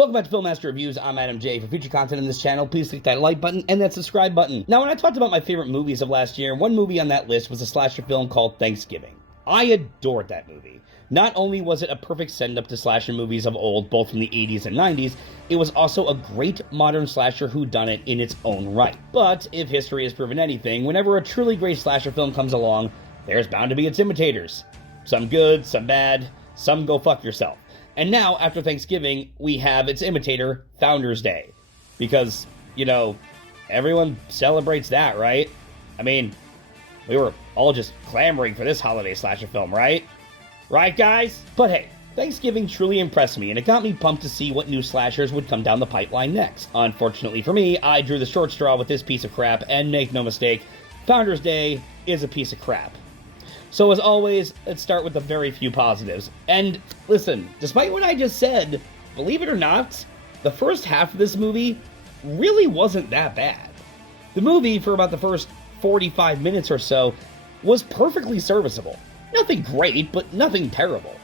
Welcome back to Filmmaster Reviews. I'm Adam J. For future content on this channel, please click that like button and that subscribe button. Now, when I talked about my favorite movies of last year, one movie on that list was a slasher film called Thanksgiving. I adored that movie. Not only was it a perfect send-up to slasher movies of old, both from the 80s and 90s, it was also a great modern slasher whodunit in its own right. But, if history has proven anything, whenever a truly great slasher film comes along, there's bound to be its imitators. Some good, some bad, some go fuck yourself. And now, after Thanksgiving, we have its imitator, Founders Day. Because, you know, everyone celebrates that, right? I mean, we were all just clamoring for this holiday slasher film, right? Right, guys? But hey, Thanksgiving truly impressed me, and it got me pumped to see what new slashers would come down the pipeline next. Unfortunately for me, I drew the short straw with this piece of crap, and make no mistake, Founders Day is a piece of crap. So as always, let's start with the very few positives. And listen, despite what I just said, believe it or not, the first half of this movie really wasn't that bad. The movie, for about the first 45 minutes or so, was perfectly serviceable. Nothing great, but nothing terrible.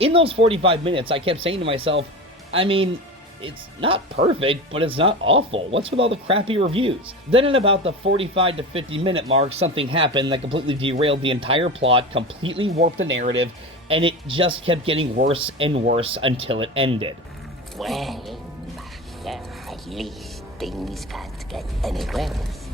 In those 45 minutes, I kept saying to myself, I mean, it's not perfect, but it's not awful. What's with all the crappy reviews? Then at about the 45 to 50 minute mark, something happened that completely derailed the entire plot, completely warped the narrative, and it just kept getting worse and worse until it ended. Well, at least things can't get any worse.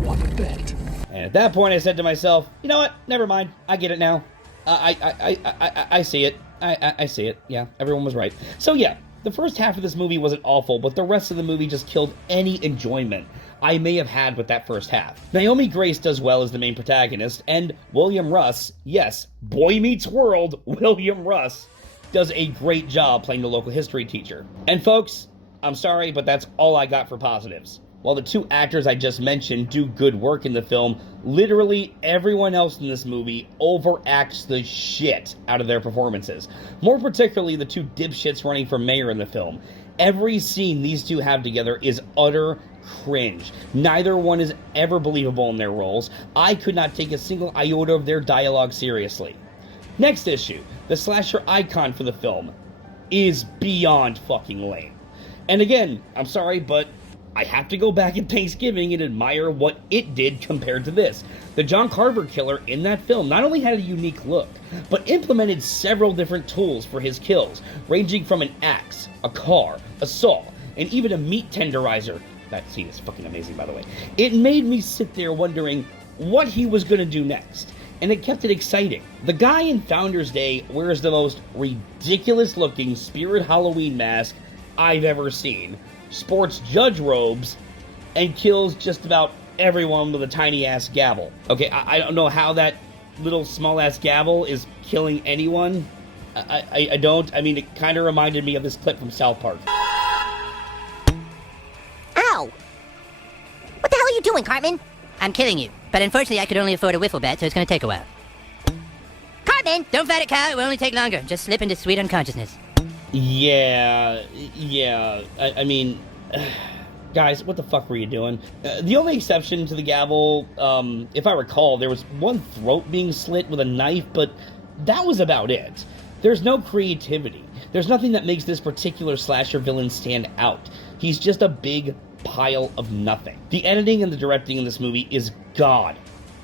What a bet. And at that point, I said to myself, you know what? Never mind. I get it now. I see it. I see it. Yeah, everyone was right. So yeah, the first half of this movie wasn't awful, but the rest of the movie just killed any enjoyment I may have had with that first half. Naomi Grace does well as the main protagonist, and William Russ, yes, Boy Meets World, William Russ, does a great job playing the local history teacher. And folks, I'm sorry, but that's all I got for positives. While the two actors I just mentioned do good work in the film, literally everyone else in this movie overacts the shit out of their performances. More particularly the two dipshits running for mayor in the film. Every scene these two have together is utter cringe. Neither one is ever believable in their roles. I could not take a single iota of their dialogue seriously. Next issue, the slasher icon for the film is beyond fucking lame. And again, I'm sorry, but I have to go back at Thanksgiving and admire what it did compared to this. The John Carver killer in that film not only had a unique look, but implemented several different tools for his kills, ranging from an axe, a car, a saw, and even a meat tenderizer. That scene is fucking amazing, by the way. It made me sit there wondering what he was going to do next, and it kept it exciting. The guy in Founders Day wears the most ridiculous-looking Spirit Halloween mask I've ever seen, sports judge robes, and kills just about everyone with a tiny-ass gavel. Okay, I don't know how that little small-ass gavel is killing anyone. I don't. I mean, it kind of reminded me of this clip from South Park. Ow! What the hell are you doing, Cartman? I'm killing you, but unfortunately I could only afford a wiffle bat, so it's gonna take a while. Cartman! Don't fight it, Kyle, it will only take longer. Just slip into sweet unconsciousness. Yeah, I mean, guys, what the fuck were you doing? The only exception to the gavel, if I recall, there was one throat being slit with a knife, but that was about it. There's no creativity. There's nothing that makes this particular slasher villain stand out. He's just a big pile of nothing. The editing and the directing in this movie is god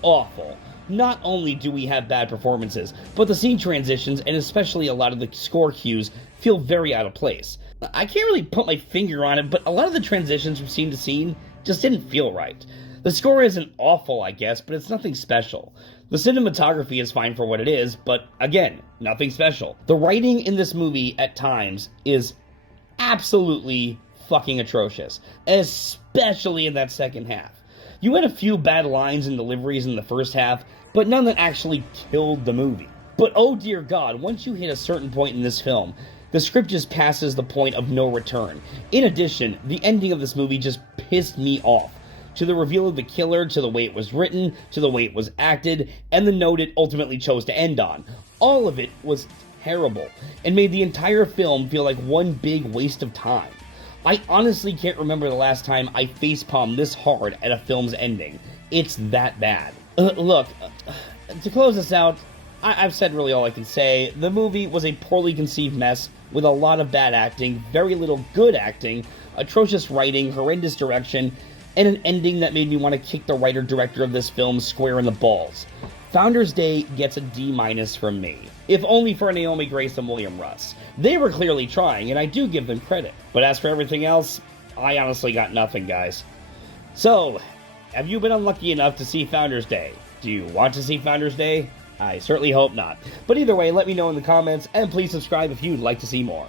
awful. Not only do we have bad performances, but the scene transitions, and especially a lot of the score cues, feel very out of place. I can't really put my finger on it, but a lot of the transitions from scene to scene just didn't feel right. The score isn't awful, I guess, but it's nothing special. The cinematography is fine for what it is, but again, nothing special. The writing in this movie at times is absolutely fucking atrocious, especially in that second half. You had a few bad lines and deliveries in the first half, but none that actually killed the movie. But oh dear God, once you hit a certain point in this film, the script just passes the point of no return. In addition, the ending of this movie just pissed me off. To the reveal of the killer, to the way it was written, to the way it was acted, and the note it ultimately chose to end on. All of it was terrible, and made the entire film feel like one big waste of time. I honestly can't remember the last time I facepalmed this hard at a film's ending. It's that bad. Look, to close this out, I've said really all I can say. The movie was a poorly conceived mess with a lot of bad acting, very little good acting, atrocious writing, horrendous direction, and an ending that made me want to kick the writer-director of this film square in the balls. Founders Day gets a D- from me, if only for Naomi Grace and William Russ. They were clearly trying, and I do give them credit. But as for everything else, I honestly got nothing, guys. So, have you been unlucky enough to see Founders Day? Do you want to see Founders Day? I certainly hope not. But either way, let me know in the comments, and please subscribe if you'd like to see more.